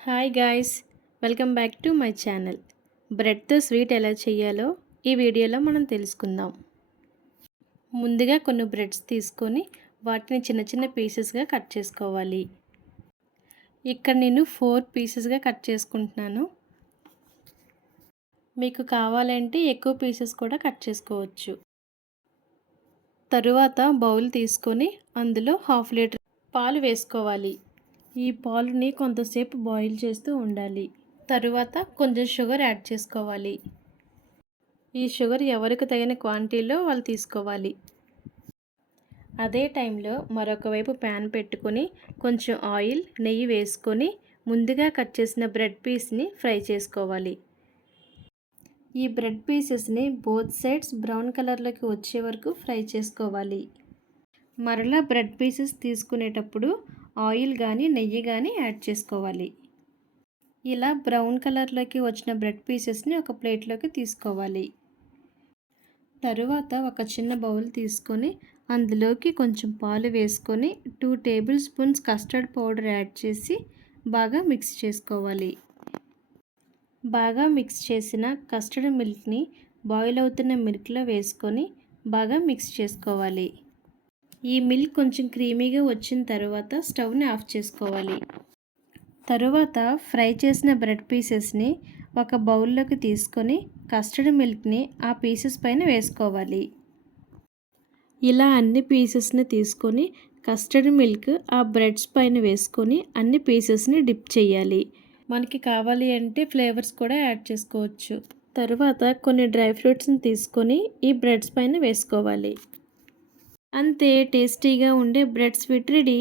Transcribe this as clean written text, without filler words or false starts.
Hi guys, welcome back to my channel. బ్రెడ్తో sweet ఎలా చేయాలో ఈ వీడియోలో మనం తెలుసుకుందాం. ముందుగా కొన్ని బ్రెడ్స్ తీసుకొని వాటిని చిన్న చిన్న పీసెస్గా కట్ చేసుకోవాలి. ఇక్కడ నేను 4 పీసెస్గా కట్ చేసుకుంటున్నాను. మీకు కావాలంటే ఎక్కువ పీసెస్ కూడా కట్ చేసుకోవచ్చు. తరువాత బౌల్ తీసుకొని అందులో 1/2 లీటర్ పాలు వేసుకోవాలి. ఈ పాలుని కొంతసేపు బాయిల్ చేస్తూ ఉండాలి. తరువాత కొంచెం షుగర్ యాడ్ చేసుకోవాలి. ఈ షుగర్ ఎవరికి తగిన క్వాంటిటీలో వాళ్ళు తీసుకోవాలి. అదే టైంలో మరొక వైపు ప్యాన్ పెట్టుకొని కొంచెం ఆయిల్, నెయ్యి వేసుకొని ముందుగా కట్ చేసిన బ్రెడ్ పీస్ని ఫ్రై చేసుకోవాలి. ఈ బ్రెడ్ పీసెస్ని బోత్ సైడ్స్ బ్రౌన్ కలర్లోకి వచ్చే వరకు ఫ్రై చేసుకోవాలి. మరలా బ్రెడ్ పీసెస్ తీసుకునేటప్పుడు ఆయిల్ కానీ నెయ్యి కానీ యాడ్ చేసుకోవాలి. ఇలా బ్రౌన్ కలర్లోకి వచ్చిన బ్రెడ్ పీసెస్ని ఒక ప్లేట్లోకి తీసుకోవాలి. తరువాత ఒక చిన్న బౌల్ తీసుకొని అందులోకి కొంచెం పాలు వేసుకొని 2 table spoons custard powder add చేసి బాగా మిక్స్ చేసుకోవాలి. బాగా మిక్స్ చేసిన కస్టర్డ్ మిల్క్ని బాయిల్ అవుతున్న మిల్క్లో వేసుకొని బాగా మిక్స్ చేసుకోవాలి. ఈ మిల్క్ కొంచెం క్రీమీగా వచ్చిన తర్వాత స్టవ్ని ఆఫ్ చేసుకోవాలి. తరువాత ఫ్రై చేసిన బ్రెడ్ పీసెస్ని ఒక బౌల్లోకి తీసుకొని కస్టర్డ్ మిల్క్ని ఆ పీసెస్ పైన వేసుకోవాలి. ఇలా అన్ని పీసెస్ని తీసుకొని కస్టర్డ్ మిల్క్ ఆ బ్రెడ్స్ పైన వేసుకొని అన్ని పీసెస్ని డిప్ చేయాలి. మనకి కావాలి అంటే ఫ్లేవర్స్ కూడా యాడ్ చేసుకోవచ్చు. తరువాత కొన్ని డ్రై ఫ్రూట్స్ని తీసుకొని ఈ బ్రెడ్స్ పైన వేసుకోవాలి. అంతే, టేస్టీగా ఉండే బ్రెడ్ స్వీట్ రెడీ.